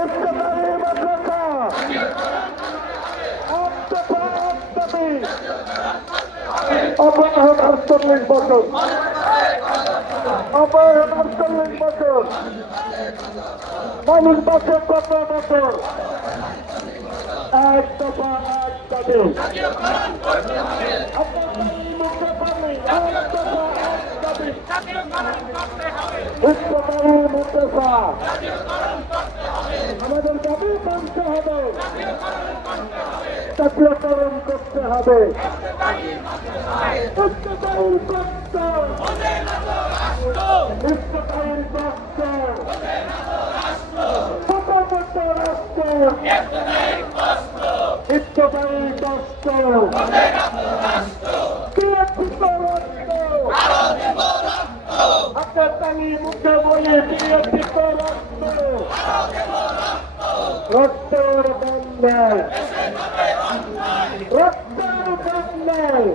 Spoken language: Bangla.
উচ্চতর মাদ্রাসা অপরাহন 48 বছর, অপরাহন 48 বছর, মানুষ বছর কত বছর, এক দফা এক দাবি, মুক্ত পানি এক দফা এক দাবি, উচ্চতর মাদ্রাসা আমাদের দাবি মানতে হবে, জাতীয়করণ করতে হবে। উচ্চতর কষ্ট, উচ্চতর কষ্ট, ছোট ছোট রাষ্ট্র, উচ্চতর কষ্ট, বিএনপিত রাষ্ট্র, আপনার পানি মুখে বলে বিএনপিত রাষ্ট্র, রক্তের বন্যায়, রক্তের বন্যায়